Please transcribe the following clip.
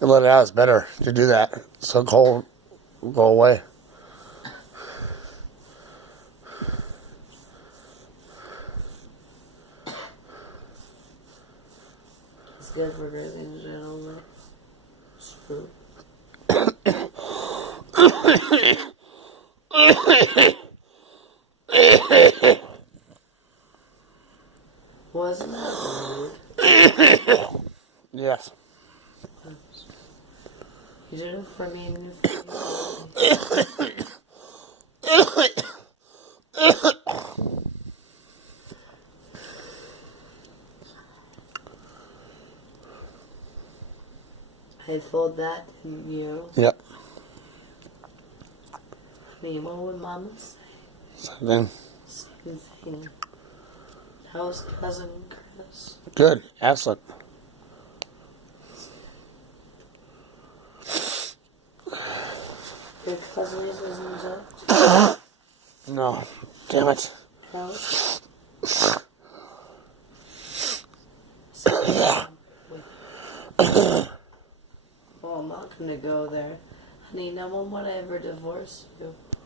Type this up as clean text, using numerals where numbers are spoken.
You let it out, it's better to do that. So cold will go away. It's good for drinking gentlemen. Screw. Wasn't that rude? Yes. You did it for me and I filled that in you. Yep. What would Mama say? Something. Same thing. How's Cousin Chris? Good. Excellent. Your cousin isn't up? No. Damn it. How? Well, I'm not gonna go there. Honey, no one would ever divorce you.